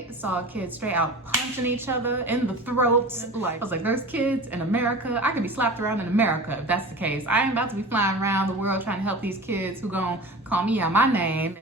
night, saw kids straight out punching each other in the throats. I was like, there's kids in America. I could be slapped around in America if that's the case. I ain't about to be flying around the world trying to help these kids who gonna call me out my name.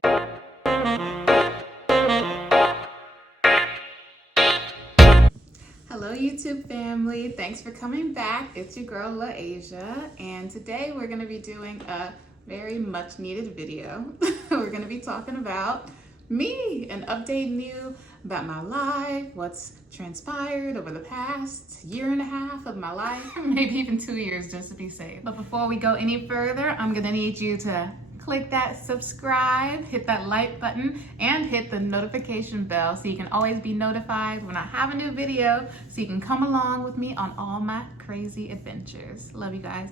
Hello YouTube family, thanks for coming back. It's your girl LaAsia, and today we're going to be doing a very much needed video. We're going to be talking about me and updating you about my life, what's transpired over the past year and a half of my life, maybe even 2 years just to be safe. But before we go any further, I'm going to need you to click that subscribe, hit that like button, and hit the notification bell so you can always be notified when I have a new video, so you can come along with me on all my crazy adventures. Love you guys.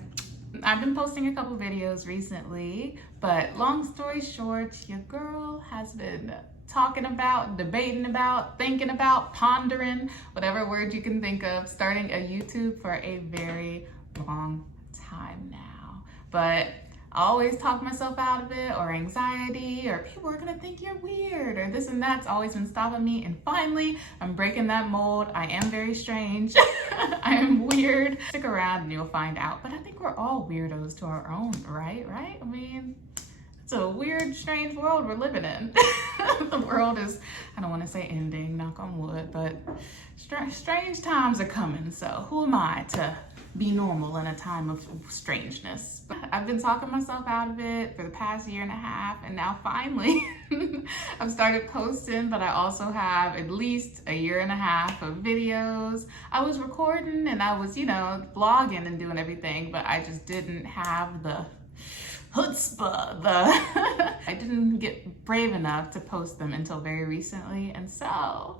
I've been posting a couple videos recently, but long story short, your girl has been talking about, debating about, thinking about, pondering, whatever word you can think of, starting a YouTube for a very long time now. But I always talk myself out of it, or anxiety, or people are gonna think you're weird, or this and that's always been stopping me. And finally, I'm breaking that mold. I am very strange. I am weird. Stick around and you'll find out. But I think we're all weirdos to our own, right? I mean, it's a weird, strange world we're living in. The world is, I don't want to say ending, knock on wood, but strange times are coming. So who am I to be normal in a time of strangeness? I've been talking myself out of it for the past year and a half, and now finally I've started posting, but I also have at least a year and a half of videos. I was recording and I was, blogging and doing everything, but I just didn't have the chutzpah, I didn't get brave enough to post them until very recently. And so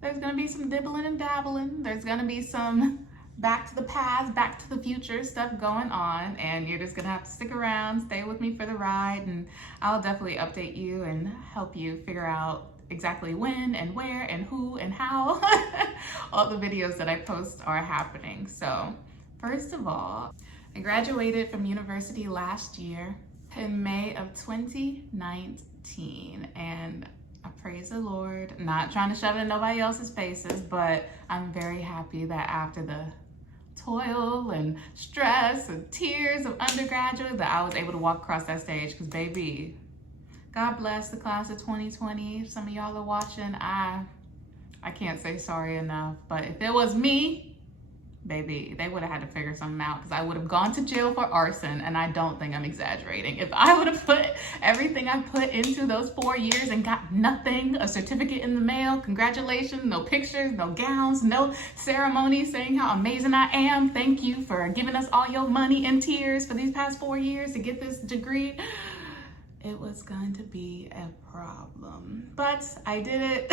there's gonna be some dibbling and dabbling. There's gonna be some back to the past, back to the future stuff going on, and you're just gonna have to stick around, stay with me for the ride, and I'll definitely update you and help you figure out exactly when and where and who and how all the videos that I post are happening. So first of all, I graduated from university last year in May of 2019, and I praise the Lord. Not trying to shove it in nobody else's faces, but I'm very happy that after the toil and stress and tears of undergraduate that I was able to walk across that stage. Because baby, God bless the class of 2020. If some of y'all are watching, I can't say sorry enough. But if it was me, baby, they would have had to figure something out, because I would have gone to jail for arson, and I don't think I'm exaggerating. If I would have put everything I put into those 4 years and got nothing, a certificate in the mail, congratulations, no pictures, no gowns, no ceremony saying how amazing I am, thank you for giving us all your money and tears for these past 4 years to get this degree, it was going to be a problem. But I did it.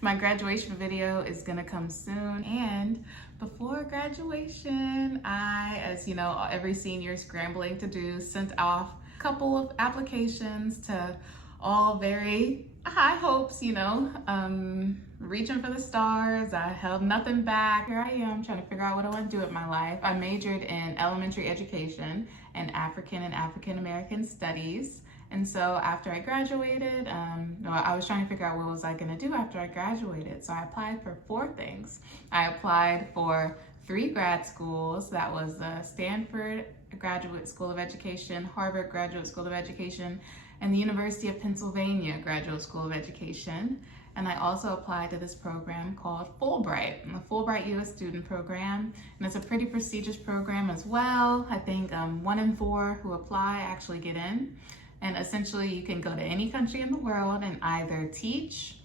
My graduation video is gonna come soon, and before graduation, I, as you know, every senior is scrambling to do, sent off a couple of applications to all very high hopes, reaching for the stars. I held nothing back. Here I am trying to figure out what I want to do with my life. I majored in elementary education and African American studies. And so after I graduated, I was trying to figure out what was I gonna do after I graduated. So I applied for 4 things. I applied for 3 grad schools. That was the Stanford Graduate School of Education, Harvard Graduate School of Education, and the University of Pennsylvania Graduate School of Education. And I also applied to this program called Fulbright, the Fulbright U.S. Student Program. And it's a pretty prestigious program as well. I think 1 in 4 who apply actually get in. And essentially you can go to any country in the world and either teach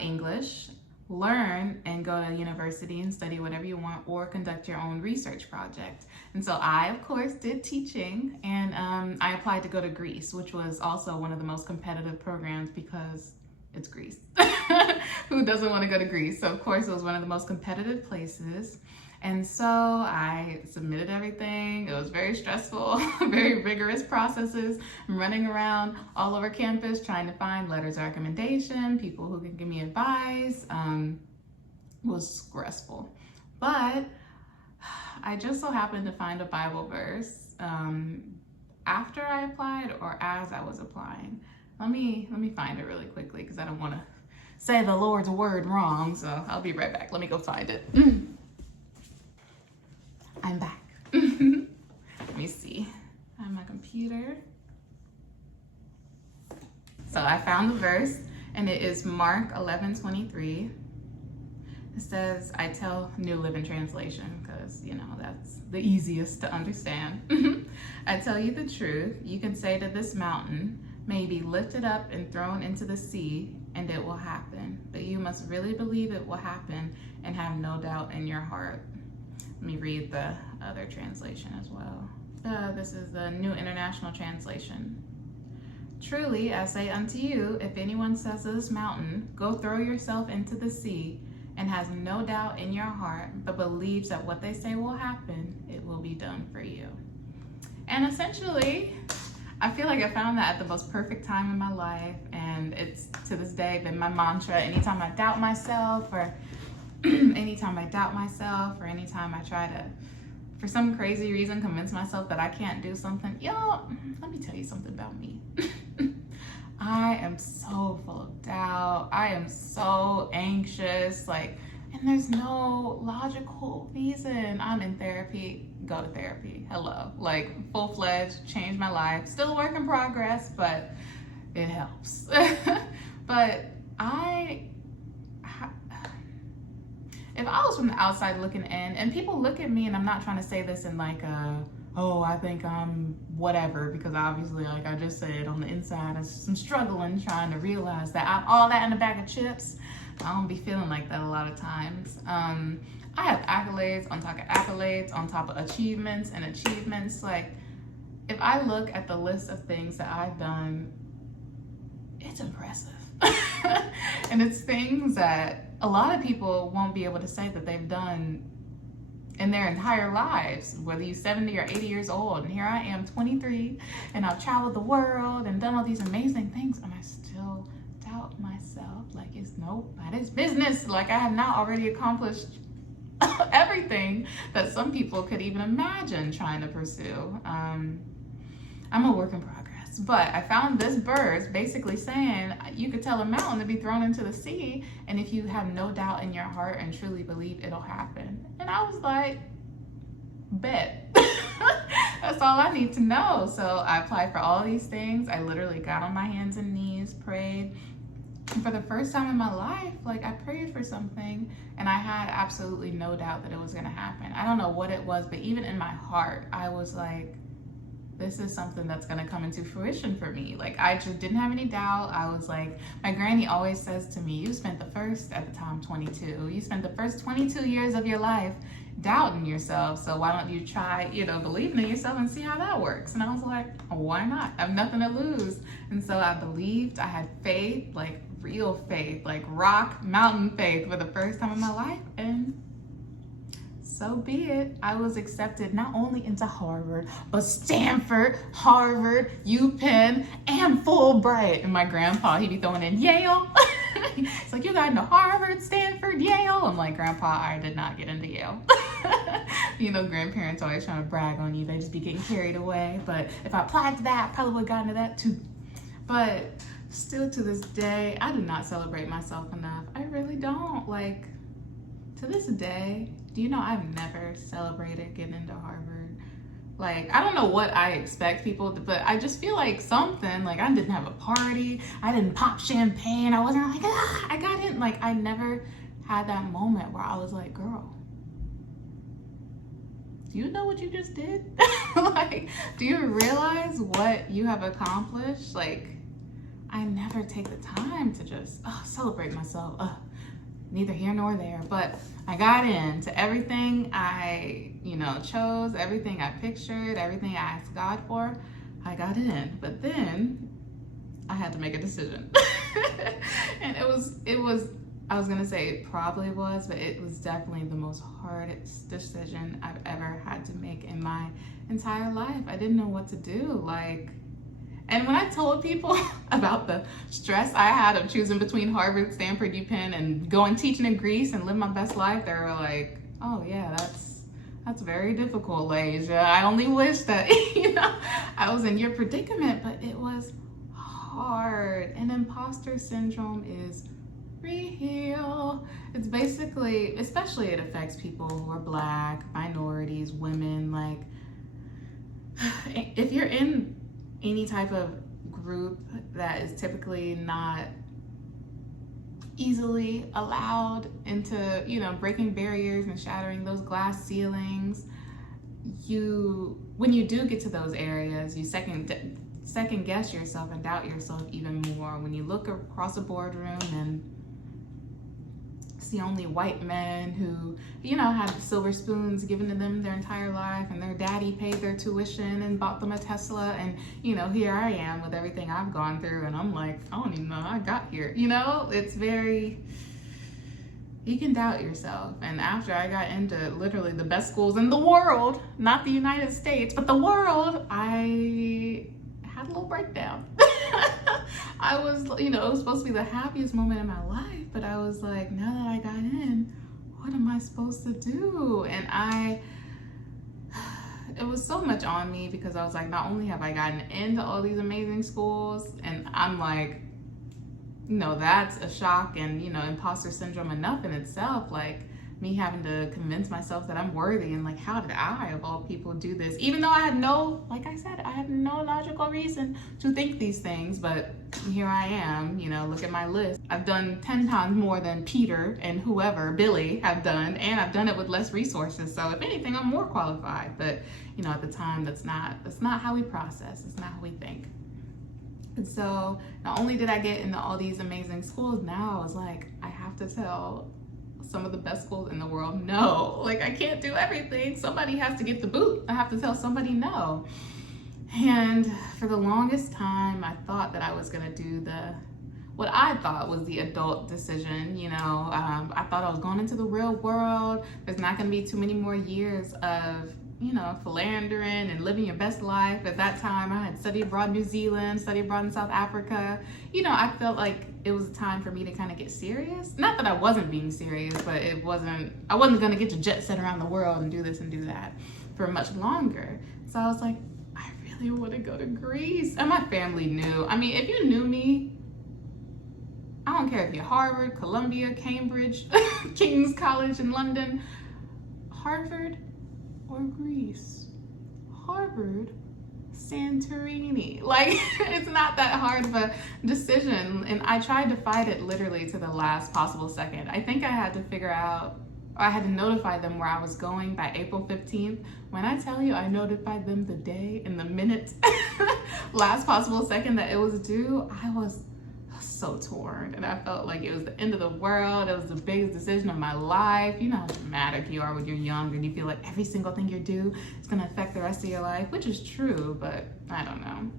English, learn and go to university and study whatever you want, or conduct your own research project. And so I, of course, did teaching, and I applied to go to Greece, which was also one of the most competitive programs because it's Greece. Who doesn't want to go to Greece? So of course it was one of the most competitive places. And so I submitted everything. It was very stressful, very rigorous processes. I'm running around all over campus trying to find letters of recommendation, people who can give me advice. It was stressful. But I just so happened to find a Bible verse after I applied, or as I was applying. Let me find it really quickly, because I don't want to say the Lord's word wrong. So I'll be right back. Let me go find it. I'm back. Let me see. On my computer. So I found the verse, and it is Mark 11:23. It says, I tell New Living Translation, because, you know, that's the easiest to understand. I tell you the truth, you can say to this mountain, may be lifted up and thrown into the sea, and it will happen. But you must really believe it will happen and have no doubt in your heart. Let me read the other translation as well. This is the New International Translation. Truly, I say unto you, if anyone says to this mountain, go throw yourself into the sea, and has no doubt in your heart, but believes that what they say will happen, it will be done for you. And essentially, I feel like I found that at the most perfect time in my life, and it's to this day been my mantra. Anytime I doubt myself, or anytime I try to, for some crazy reason, convince myself that I can't do something. Y'all, let me tell you something about me. I am so full of doubt. I am so anxious, and there's no logical reason. I'm in therapy. Go to therapy. Hello. Full-fledged, changed my life. Still a work in progress, but it helps. But if I was from the outside looking in, and people look at me, and I'm not trying to say this in oh, I think I'm whatever, because obviously, I just said, on the inside, I'm struggling, trying to realize that I'm all that in a bag of chips. I don't be feeling like that a lot of times. I have accolades on top of accolades, on top of achievements and achievements. If I look at the list of things that I've done, it's impressive. And it's things that a lot of people won't be able to say that they've done in their entire lives, whether you're 70 or 80 years old. And here I am, 23, and I've traveled the world and done all these amazing things, and I still doubt myself. Nope, that is business. I have not already accomplished everything that some people could even imagine trying to pursue. I'm a work in progress, but I found this verse basically saying you could tell a mountain to be thrown into the sea, and if you have no doubt in your heart and truly believe, it'll happen. And I was like, bet. That's all I need to know. So I applied for all these things. I literally got on my hands and knees, prayed. And for the first time in my life, I prayed for something, and I had absolutely no doubt that it was going to happen. I don't know what it was, but even in my heart, I was like, this is something that's going to come into fruition for me. I just didn't have any doubt. I was like, my granny always says to me, you spent the first, at the time, 22, you spent the first 22 years of your life doubting yourself. So why don't you try, believing in yourself and see how that works? And I was like, why not? I have nothing to lose. And so I believed, I had faith, real faith, rock mountain faith for the first time in my life. And so be it. I was accepted not only into Harvard, but Stanford, Harvard, UPenn, and Fulbright. And my grandpa, he'd be throwing in Yale. It's you got into Harvard, Stanford, Yale. I'm like, Grandpa, I did not get into Yale. Grandparents always trying to brag on you. They just be getting carried away. But if I applied to that, I probably would have gotten to that too. But still to this day, I do not celebrate myself enough. I really don't. To this day, do you know I've never celebrated getting into Harvard? I don't know what I expect people to, but I just feel like something, I didn't have a party, I didn't pop champagne, I wasn't I got in, I never had that moment where I was like, girl, do you know what you just did? Do you realize what you have accomplished? I never take the time to just celebrate myself. Neither here nor there, but I got into everything I, chose, everything I pictured, everything I asked God for, I got in. But then I had to make a decision. And it was, I was gonna say it probably was, but it was definitely the most hardest decision I've ever had to make in my entire life. I didn't know what to do. And when I told people about the stress I had of choosing between Harvard, Stanford, UPenn, and going teaching in Greece and live my best life, they were like, oh yeah, that's very difficult, Lasia. I only wish that, I was in your predicament, but it was hard. And imposter syndrome is real. It's basically, especially it affects people who are Black, minorities, women. Like, if you're in any type of group that is typically not easily allowed into, breaking barriers and shattering those glass ceilings, when you do get to those areas, you second guess yourself and doubt yourself even more. When you look across a boardroom and see only white men who, have silver spoons given to them their entire life, and their daddy paid their tuition and bought them a Tesla, and here I am with everything I've gone through, and I'm like, I don't even know how I got here. It's very, you can doubt yourself. And after I got into literally the best schools in the world, not the United States, but the world, I had a little breakdown. I was, it was supposed to be the happiest moment in my life, but I was like, now that I got in, what am I supposed to do? And it was so much on me, because I was like, not only have I gotten into all these amazing schools, and I'm like, that's a shock and, imposter syndrome enough in itself. Like, me having to convince myself that I'm worthy, and like, how did I, of all people, do this? Even though I had no logical reason to think these things, but here I am, look at my list. I've done 10 times more than Peter and whoever, Billy, have done, and I've done it with less resources. So if anything, I'm more qualified. But, at the time, that's not how we process. It's not how we think. And so not only did I get into all these amazing schools, now I was like, I have to tell some of the best schools in the world no. Like, I can't do everything. Somebody has to get the boot. I have to tell somebody no. And for the longest time, I thought that I was gonna do what I thought was the adult decision. I thought I was going into the real world. There's not gonna be too many more years of philandering and living your best life. At that time, I had studied abroad in New Zealand, studied abroad in South Africa. I felt like it was time for me to kind of get serious. Not that I wasn't being serious, but I wasn't gonna get to jet set around the world and do this and do that for much longer. So I was like, I really want to go to Greece. And my family knew. I mean, if you knew me, I don't care if you're Harvard, Columbia, Cambridge, King's College in London, Harvard, or Greece. Harvard, Santorini. Like, it's not that hard of a decision. And I tried to fight it literally to the last possible second. I think I had to notify them where I was going by April 15th. When I tell you I notified them the day and the minute, last possible second that it was due, I was so torn, and I felt like it was the end of the world. It was the biggest decision of my life. You know how dramatic you are when you're young and you feel like every single thing you do is gonna affect the rest of your life, which is true, but I don't know.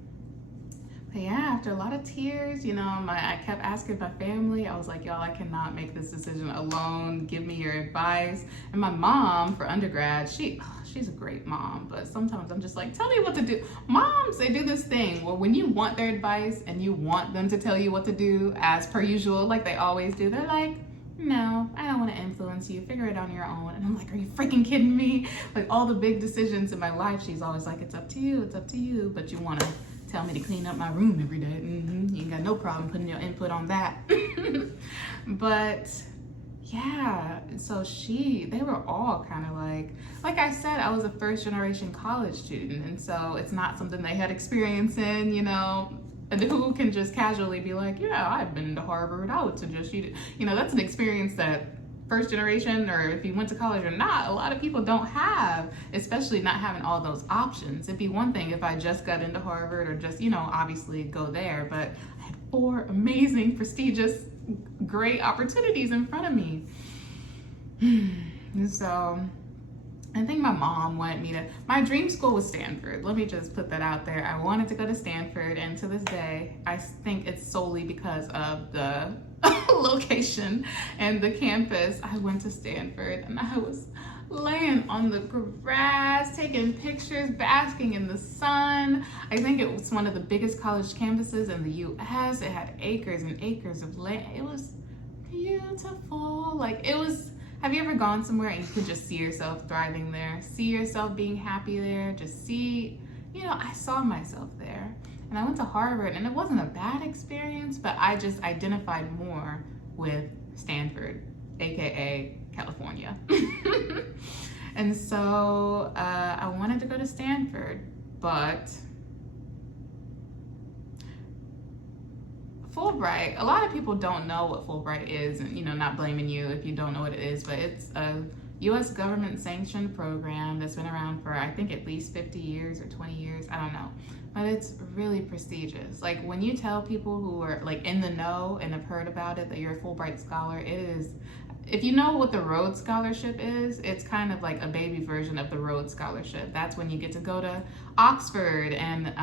But yeah, after a lot of tears, I kept asking my family. I was like, y'all, I cannot make this decision alone. Give me your advice. And my mom, for undergrad, she's a great mom, but sometimes I'm just like, tell me what to do. Moms, they do this thing where when you want their advice and you want them to tell you what to do as per usual, like they always do, they're like, no, I don't want to influence you. Figure it on your own. And I'm like, are you freaking kidding me? Like, all the big decisions in my life, she's always like, it's up to you, it's up to you. But you want to tell me to clean up my room every day. You ain't got no problem putting your input on that. But yeah, so they were all kind of like I said, I was a first generation college student. And so it's not something they had experience in, and who can just casually be like, yeah, I've been to Harvard. I would suggest you do. That's an experience that first generation, or if you went to college or not, a lot of people don't have, especially not having all those options. It'd be one thing if I just got into Harvard or just, obviously go there, but I had 4 amazing, prestigious, great opportunities in front of me. And so I think my mom wanted me to, my dream school was Stanford. Let me just put that out there. I wanted to go to Stanford, and to this day, I think it's solely because of the location and the campus. I went to Stanford, and I was laying on the grass, taking pictures, basking in the sun. I think it was one of the biggest college campuses in the US. It had acres and acres of land. It was beautiful. Have you ever gone somewhere and you could just see yourself thriving there? See yourself being happy there? Just see, I saw myself there. And I went to Harvard, and it wasn't a bad experience, but I just identified more with Stanford, aka California. And so I wanted to go to Stanford, but Fulbright, a lot of people don't know what Fulbright is, and not blaming you if you don't know what it is, but it's a U.S. government sanctioned program that's been around for, I think, at least 50 years or 20 years, I don't know, but it's really prestigious. Like, when you tell people who are like in the know and have heard about it that you're a Fulbright scholar, it is, if you know what the Rhodes Scholarship is, it's kind of like a baby version of the Rhodes Scholarship. That's when you get to go to Oxford and,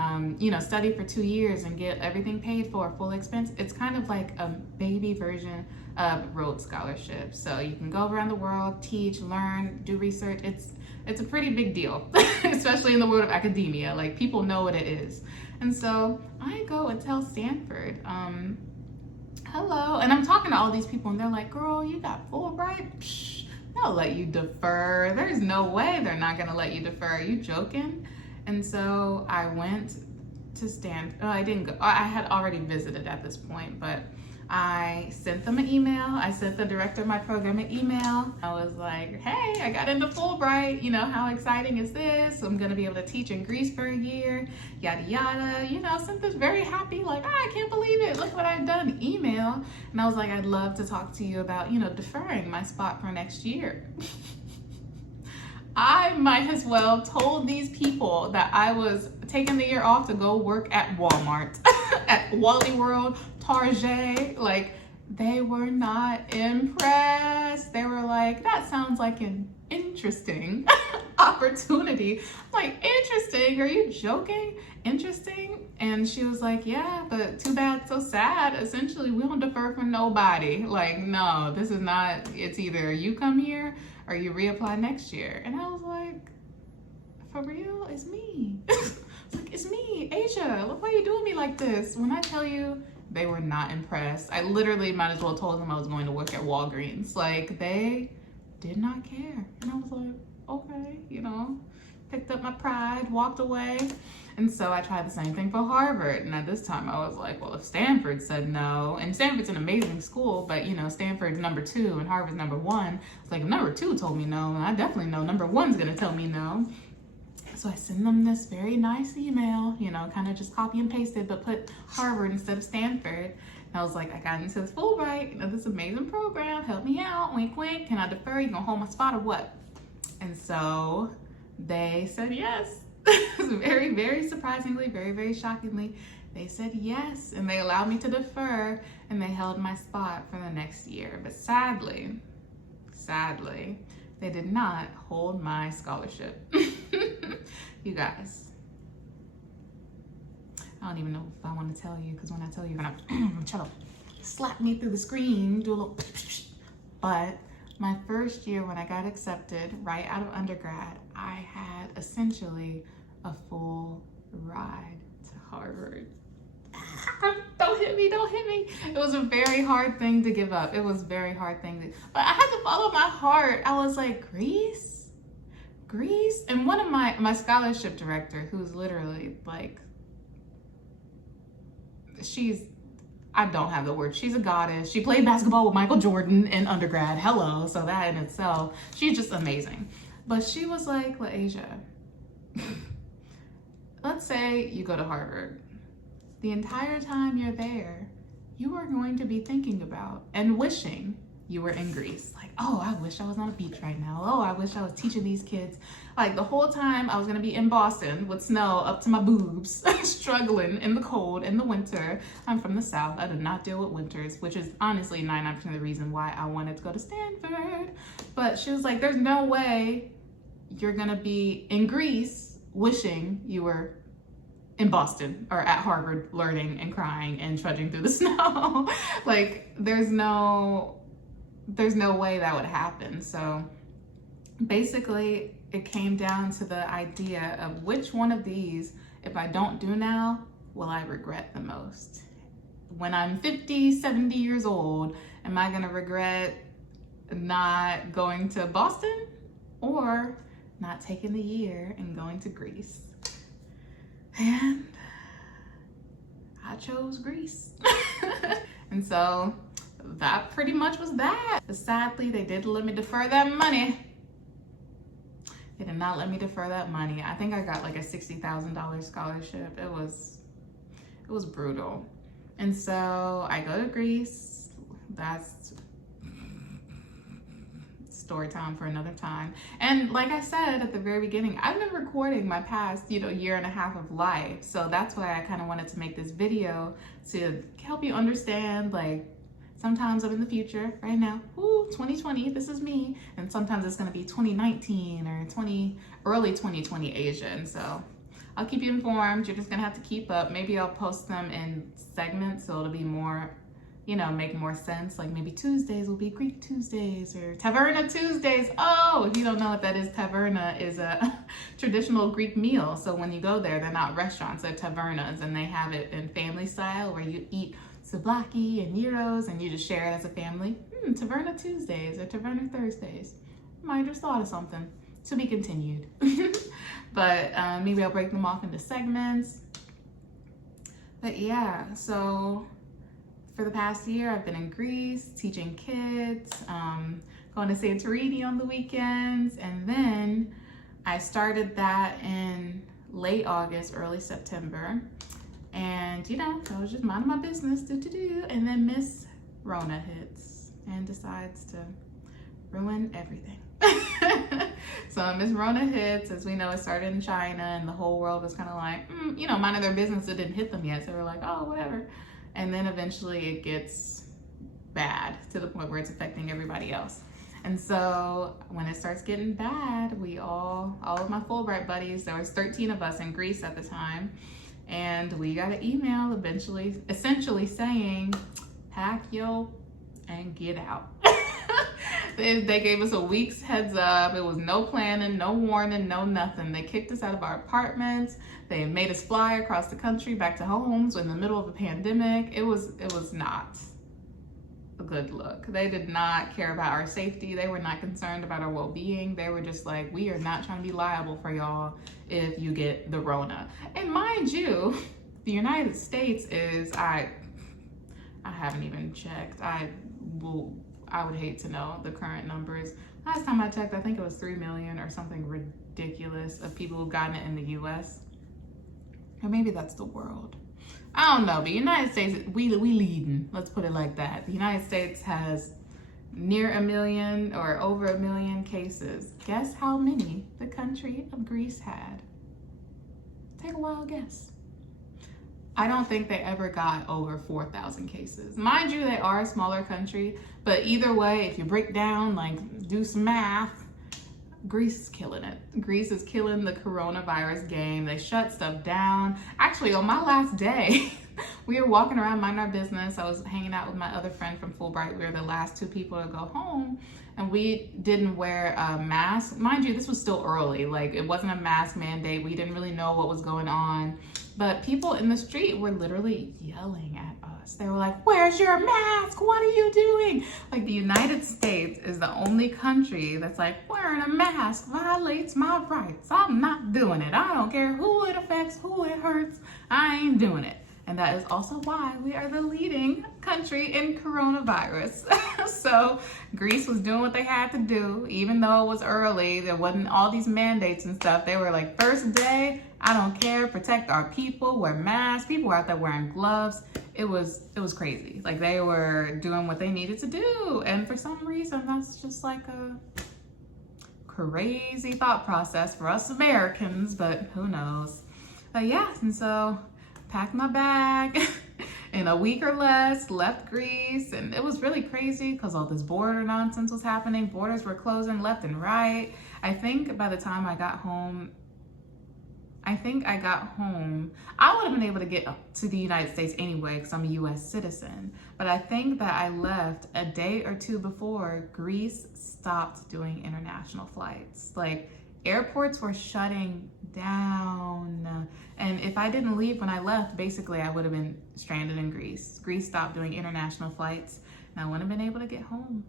study for 2 years and get everything paid for, full expense. It's kind of like a baby version of Rhodes Scholarship. So you can go around the world, teach, learn, do research. It's a pretty big deal, especially in the world of academia. Like, people know what it is. And so I go and tell Stanford, hello, and I'm talking to all these people, and they're like, girl, you got Fulbright? Psh, they'll let you defer. There's no way they're not gonna let you defer. Are you joking? And so I went to Stanford. Oh, I didn't go. I had already visited at this point, but I sent them an email. I sent the director of my program an email. I was like, hey, I got into Fulbright. How exciting is this? I'm gonna be able to teach in Greece for a year, yada, yada. Sent this very happy, like, I can't believe it. Look what I've done, email. And I was like, I'd love to talk to you about, deferring my spot for next year. I might as well told these people that I was taking the year off to go work at Walmart, at Wally World, Target. Like, they were not impressed. They were like, that sounds like an interesting opportunity. Like, interesting? Are you joking? Interesting? And she was like, yeah, but too bad, so sad. Essentially, we don't defer for nobody. Like, no, this is not, it's either you come here or you reapply next year. And I was like, for real? It's me. Like, it's me, Asia. Look, why are you doing me like this? When I tell you, they were not impressed. I literally might as well told them I was going to work at Walgreens. Like, they did not care. And I was like, okay, picked up my pride, walked away. And so I tried the same thing for Harvard. And at this time I was like, well, if Stanford said no, and Stanford's an amazing school, but Stanford's number 2 and Harvard's number 1. It's like, if number 2 told me no, I definitely know number 1's gonna tell me no. So I send them this very nice email, kind of just copy and pasted, but put Harvard instead of Stanford. And I was like, I got into this Fulbright, this amazing program, help me out, wink, wink. Can I defer? You gonna hold my spot or what? And so they said yes. Very, very surprisingly, very, very shockingly, they said yes. And they allowed me to defer, and they held my spot for the next year. But sadly, they did not hold my scholarship. You guys, I don't even know if I want to tell you, because when I tell you, you're gonna try to slap me through the screen, do a little, but my first year when I got accepted right out of undergrad, I had essentially a full ride to Harvard. Don't hit me, don't hit me. It was a very hard thing to give up. It was a very hard thing but I had to follow my heart. I was like, Greece? And one of my scholarship director, who's literally like, I don't have the word. She's a goddess. She played basketball with Michael Jordan in undergrad. Hello. So that in itself, she's just amazing. But she was like, well, Asia, let's say you go to Harvard. The entire time you're there, you are going to be thinking about and wishing you were in Greece. Like, oh, I wish I was on a beach right now. Oh, I wish I was teaching these kids. Like, the whole time I was gonna be in Boston with snow up to my boobs, struggling in the cold, in the winter. I'm from the South. I did not deal with winters, which is honestly 99% of the reason why I wanted to go to Stanford. But she was like, there's no way you're gonna be in Greece wishing you were in Boston or at Harvard learning and crying and trudging through the snow. Like, there's no way that would happen. So basically it came down to the idea of which one of these, if I don't do now, will I regret the most? When I'm 50, 70 years old, am I gonna regret not going to Boston or not taking the year and going to Greece? And I chose Greece. And so that pretty much was that. But sadly, they did let me defer that money. They did not let me defer that money. I think I got like a $60,000 scholarship. It was brutal. And so I go to Greece. That's story time for another time. And like I said at the very beginning, I've been recording my past, year and a half of life. So that's why I kind of wanted to make this video to help you understand, like, sometimes I'm in the future right now, 2020, this is me. And sometimes it's gonna be 2019 or early 2020 Asia. And so I'll keep you informed. You're just gonna have to keep up. Maybe I'll post them in segments so it'll be more, make more sense. Like maybe Tuesdays will be Greek Tuesdays or Taverna Tuesdays. Oh, if you don't know what that is, Taverna is a traditional Greek meal. So when you go there, they're not restaurants, they're tavernas, and they have it in family style where you eat souvlaki and gyros and you just share it as a family. Taverna Tuesdays or Taverna Thursdays. Might just thought of something. To be continued. But maybe I'll break them off into segments. But yeah, so for the past year, I've been in Greece teaching kids, going to Santorini on the weekends, and then I started that in late August, early September. And I was just minding my business, and then Miss Rona hits and decides to ruin everything. So Miss Rona hits, as we know, it started in China, and the whole world was kind of like, minding their business. It didn't hit them yet, so we're like, oh, whatever. And then eventually it gets bad to the point where it's affecting everybody else. And so when it starts getting bad, we all of my Fulbright buddies, there was 13 of us in Greece at the time, and we got an email essentially saying, pack yo and get out. They gave us a week's heads up. It was no planning, no warning, no nothing. They kicked us out of our apartments. They made us fly across the country back to homes in the middle of a pandemic. It was not a good look. They did not care about our safety. They were not concerned about our well-being. They were just like, we are not trying to be liable for y'all if you get the Rona. And mind you, the United States is, I haven't even checked. I would hate to know the current numbers. Last time I checked, I think it was 3 million or something ridiculous of people who've gotten it in the US. Or maybe that's the world. I don't know, but the United States, we leading. Let's put it like that. The United States has near 1 million or over 1 million cases. Guess how many the country of Greece had? Take a wild guess. I don't think they ever got over 4,000 cases. Mind you, they are a smaller country, but either way, if you break down, like do some math, Greece is killing it. Greece is killing the coronavirus game. They shut stuff down. Actually, on my last day, we were walking around minding our business. I was hanging out with my other friend from Fulbright. We were the last 2 people to go home, and we didn't wear a mask. Mind you, this was still early. Like, it wasn't a mask mandate. We didn't really know what was going on. But people in the street were literally yelling at us. They were like, where's your mask? What are you doing? Like, the United States is the only country that's like, wearing a mask violates my rights. I'm not doing it. I don't care who it affects, who it hurts. I ain't doing it. And that is also why we are the leading country in coronavirus. So Greece was doing what they had to do, even though it was early. There wasn't all these mandates and stuff. They were like, first day, I don't care, protect our people, wear masks. People were out there wearing gloves. It was crazy. Like, they were doing what they needed to do. And for some reason, that's just like a crazy thought process for us Americans, but who knows. But yeah, and so packed my bag in a week or less, left Greece, and it was really crazy because all this border nonsense was happening. Borders were closing left and right. I think by the time I got home, I would have been able to get to the United States anyway because I'm a US citizen. But I think that I left a day or 2 before Greece stopped doing international flights. Like, airports were shutting down. And if I didn't leave when I left, basically I would have been stranded in Greece. Greece stopped doing international flights and I wouldn't have been able to get home.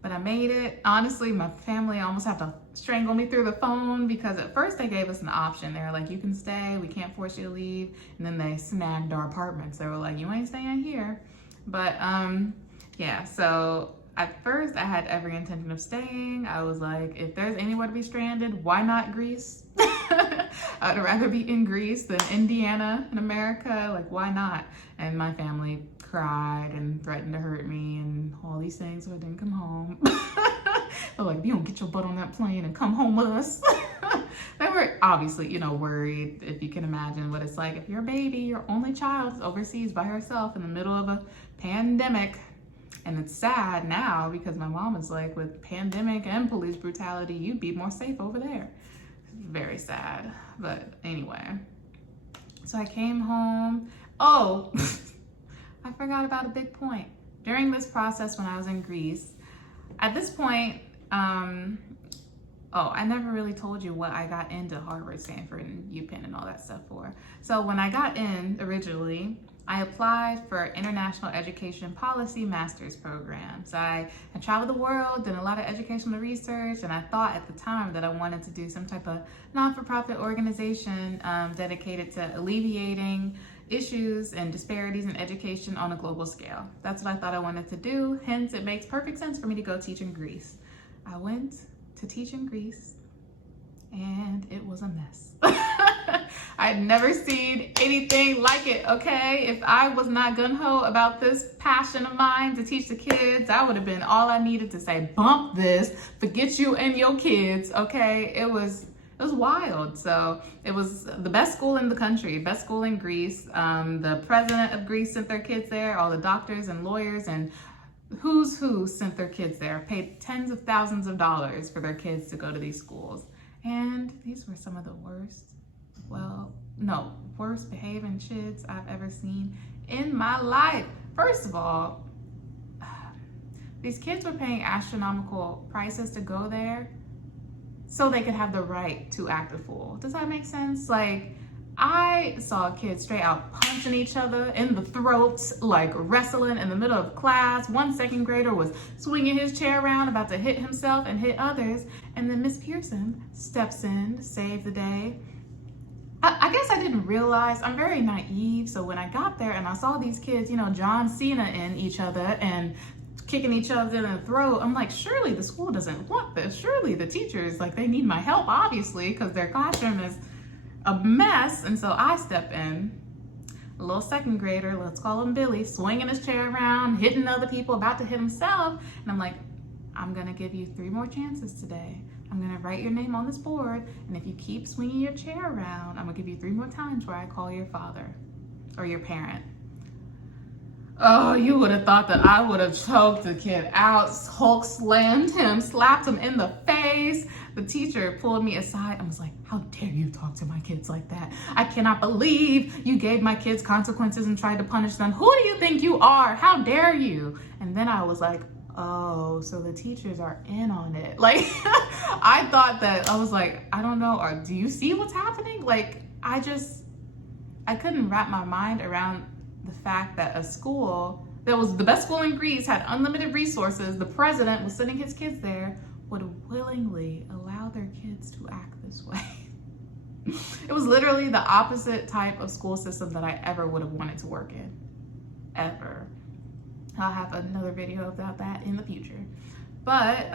But I made it. Honestly, my family almost had to strangle me through the phone because at first they gave us an option. They were like, you can stay, we can't force you to leave. And then they snagged our apartments. They were like, you ain't staying here. But yeah, so at first I had every intention of staying. I was like, if there's anywhere to be stranded, why not Greece? I'd rather be in Greece than Indiana in America. Like, why not? And my family cried and threatened to hurt me and all these things, so I didn't come home. They're like, if you don't get your butt on that plane and come home with us. They were obviously, you know, worried, if you can imagine what it's like if your baby, your only child, is overseas by herself in the middle of a pandemic. And it's sad now because my mom is like, with pandemic and police brutality, you'd be more safe over there. Very sad. But anyway, so I came home. Oh, I forgot about a big point. During this process when I was in Greece, at this point, I never really told you what I got into Harvard, Stanford, and UPenn and all that stuff for. So when I got in originally, I applied for International Education Policy Master's Program. So I traveled the world, did a lot of educational research, and I thought at the time that I wanted to do some type of non-for-profit organization dedicated to alleviating issues and disparities in education on a global scale. That's what I thought I wanted to do. Hence, it makes perfect sense for me to go teach in Greece. I went to teach in Greece, and it was a mess. I'd never seen anything like it, okay? If I was not gung-ho about this passion of mine to teach the kids, I would have been all I needed to say, bump this, forget you and your kids, okay? It was wild. So it was the best school in the country, best school in Greece. The president of Greece sent their kids there, all the doctors and lawyers and who's who sent their kids there, paid tens of thousands of dollars for their kids to go to these schools. And these were some of the worst behaving kids I've ever seen in my life. First of all, these kids were paying astronomical prices to go there so they could have the right to act a fool. Does that make sense? Like, I saw kids straight out punching each other in the throats, like wrestling in the middle of class. One second grader was swinging his chair around, about to hit himself and hit others. And then Miss Pearson steps in to save the day. I guess I didn't realize, I'm very naive. So when I got there and I saw these kids, you know, John Cena in each other and kicking each other in the throat, I'm like, surely the school doesn't want this. Surely the teachers, like, they need my help, obviously, because their classroom is a mess. And so I step in, a little second grader, let's call him Billy, swinging his chair around, hitting other people, about to hit himself. And I'm like, I'm gonna give you 3 more chances today. I'm gonna write your name on this board, and if you keep swinging your chair around, I'm gonna give you 3 more times where I call your father or your parent. Oh, you would have thought that I would have choked the kid out, Hulk slammed him, slapped him in the face. The teacher pulled me aside and was like, how dare you talk to my kids like that? I cannot believe you gave my kids consequences and tried to punish them. Who do you think you are? How dare you? And then I was like, oh, so the teachers are in on it. Like, I thought that, I was like, I don't know, or do you see what's happening? Like, I couldn't wrap my mind around the fact that a school that was the best school in Greece, had unlimited resources, the president was sending his kids there, would willingly allow their kids to act this way. It was literally the opposite type of school system that I ever would have wanted to work in, ever. I'll have another video about that in the future. But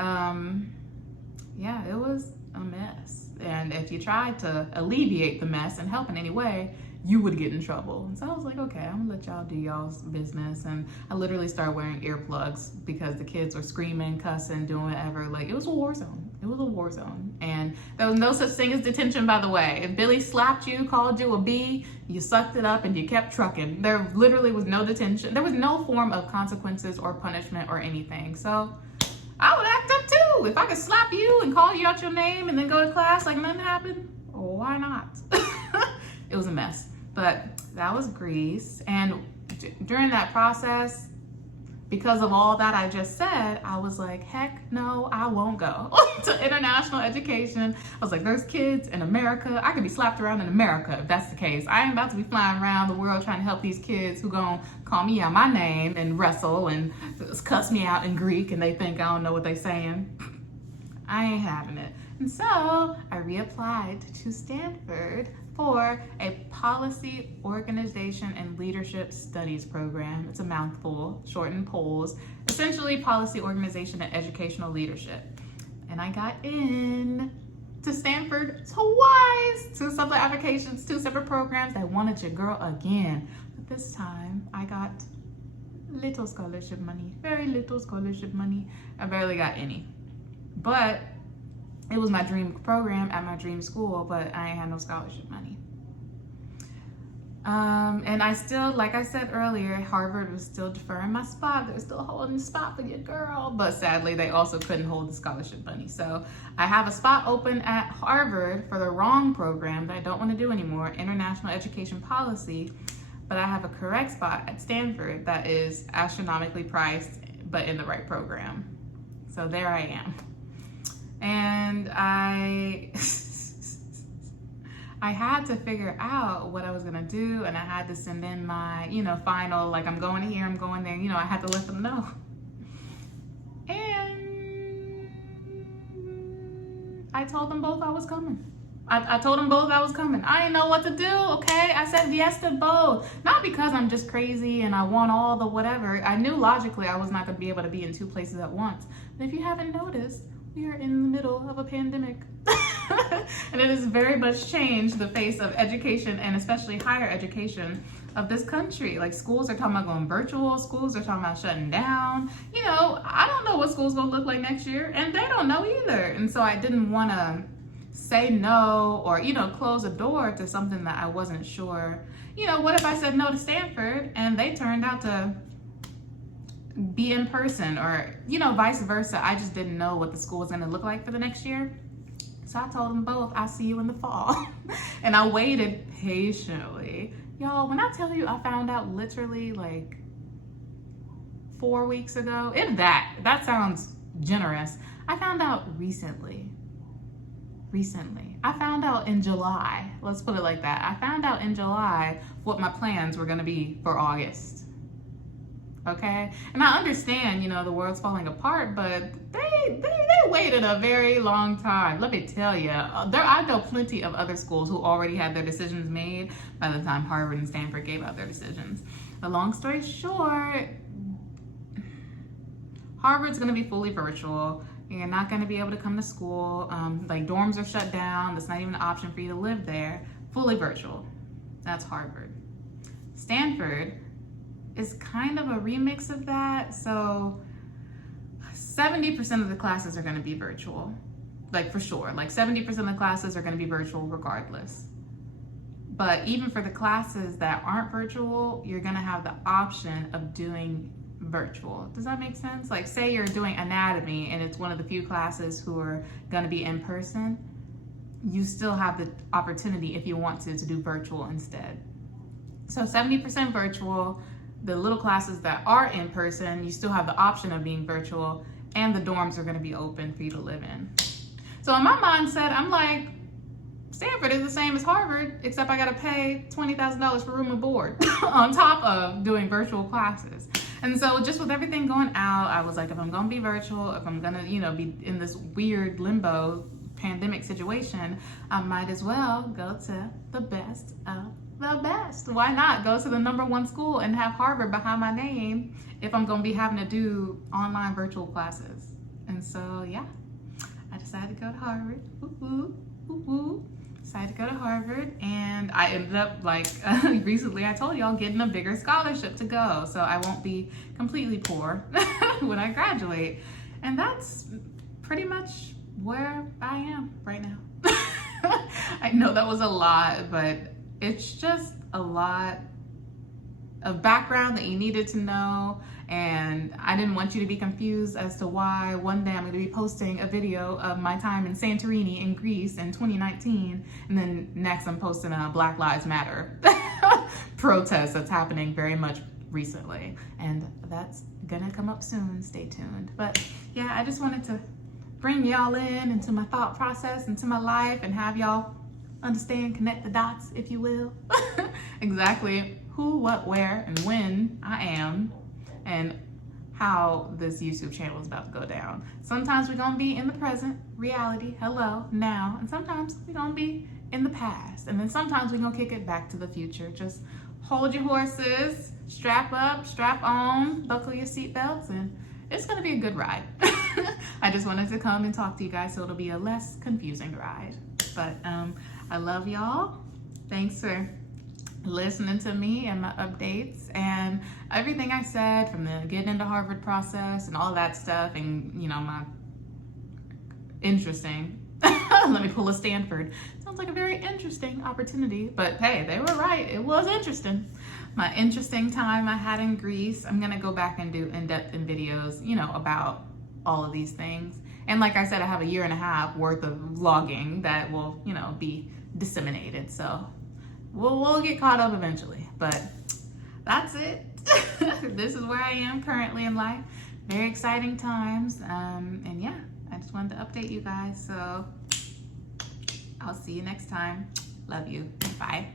yeah, it was a mess. And if you tried to alleviate the mess and help in any way, you would get in trouble. And so I was like, okay, I'm gonna let y'all do y'all's business. And I literally started wearing earplugs because the kids were screaming, cussing, doing whatever. Like, it was a war zone. It was a war zone. And there was no such thing as detention, by the way. If Billy slapped you, called you a B, you sucked it up and you kept trucking. There literally was no detention. There was no form of consequences or punishment or anything. So I would act up too. If I could slap you and call you out your name and then go to class like nothing happened, why not? It was a mess. But that was Greece. And during that process, because of all that I just said, I was like, heck no, I won't go to international education. I was like, there's kids in America. I could be slapped around in America if that's the case. I ain't about to be flying around the world trying to help these kids who gonna call me out my name and wrestle and cuss me out in Greek and they think I don't know what they saying. I ain't having it. And so I reapplied to Stanford for a policy, organization, and leadership studies program. It's a mouthful, shortened POLS. Essentially, policy, organization, and educational leadership. And I got in to Stanford twice. 2 separate applications, 2 separate programs. They wanted your girl again. But this time, I got little scholarship money, very little scholarship money. I barely got any. But it was my dream program at my dream school, but I ain't had no scholarship money. And I still, like I said earlier, Harvard was still deferring my spot. They were still holding the spot for your girl, but sadly they also couldn't hold the scholarship money. So I have a spot open at Harvard for the wrong program that I don't want to do anymore, international education policy, but I have a correct spot at Stanford that is astronomically priced, but in the right program. So there I am. And I had to figure out what I was gonna do, and I had to send in my, final, like, I'm going here, I'm going there, I had to let them know. And I told them both I was coming. I told them both I was coming. I didn't know what to do, okay? I said yes to both. Not because I'm just crazy and I want all the whatever. I knew logically I was not gonna be able to be in 2 places at once. But if you haven't noticed, we are in the middle of a pandemic. And it has very much changed the face of education, and especially higher education of this country. Like, schools are talking about going virtual, schools are talking about shutting down. I don't know what school's gonna look like next year, and they don't know either. And so I didn't wanna say no or, close a door to something that I wasn't sure. What if I said no to Stanford and they turned out to be in person, or, vice versa. I just didn't know what the school was gonna look like for the next year. So I told them both, I'll see you in the fall. And I waited patiently. Y'all, when I tell you I found out literally like 4 weeks ago, that sounds generous. I found out recently. I found out in July. Let's put it like that. I found out in July what my plans were gonna be for August. Okay, and I understand, the world's falling apart, but they waited a very long time. Let me tell you, I know plenty of other schools who already had their decisions made by the time Harvard and Stanford gave out their decisions. The long story short, Harvard's going to be fully virtual. You're not going to be able to come to school. Like, dorms are shut down. That's not even an option for you to live there. Fully virtual. That's Harvard. Stanford is kind of a remix of that. So 70% of the classes are going to be virtual, like, for sure. Like, 70% of the classes are going to be virtual regardless. But even for the classes that aren't virtual, you're going to have the option of doing virtual. Does that make sense? Like, say you're doing anatomy and it's one of the few classes who are going to be in person, you still have the opportunity, if you want to do virtual instead. So 70% virtual. The little classes that are in person, you still have the option of being virtual, and the dorms are going to be open for you to live in. So in my mindset, I'm like, Stanford is the same as Harvard, except I got to pay $20,000 for room and board on top of doing virtual classes. And so just with everything going out, I was like, if I'm going to be virtual, if I'm going to, be in this weird limbo pandemic situation, I might as well go to the best of the best. Why not go to the #1 school and have Harvard behind my name if I'm going to be having to do online virtual classes? And so, yeah, I decided to go to Harvard. Decided to go to Harvard, and I ended up, like, recently I told y'all, getting a bigger scholarship to go, so I won't be completely poor when I graduate. And that's pretty much where I am right now. I know that was a lot, but it's just a lot of background that you needed to know, and I didn't want you to be confused as to why one day I'm going to be posting a video of my time in Santorini in Greece in 2019, and then next I'm posting a Black Lives Matter protest that's happening very much recently, and that's gonna come up soon. Stay tuned. But yeah, I just wanted to bring y'all into my thought process, into my life, and have y'all understand, connect the dots, if you will. Exactly who, what, where, and when I am, and how this YouTube channel is about to go down. Sometimes we're gonna be in the present, reality, hello, now, and sometimes we're gonna be in the past. And then sometimes we're gonna kick it back to the future. Just hold your horses, strap up, strap on, buckle your seatbelts, and it's gonna be a good ride. I just wanted to come and talk to you guys so it'll be a less confusing ride. But I love y'all. Thanks for listening to me and my updates and everything I said, from the getting into Harvard process and all that stuff, and you know, my interesting let me pull a Stanford. Sounds like a very interesting opportunity, but hey, they were right. It was interesting. My interesting time I had in Greece. I'm gonna go back and do in-depth videos, you know, about all of these things. And like I said, I have a 1.5 years worth of vlogging that will, you know, be disseminated. So we'll get caught up eventually, but that's it. This is where I am currently in life. Very exciting times. And yeah, I just wanted to update you guys. So I'll see you next time. Love you. Bye.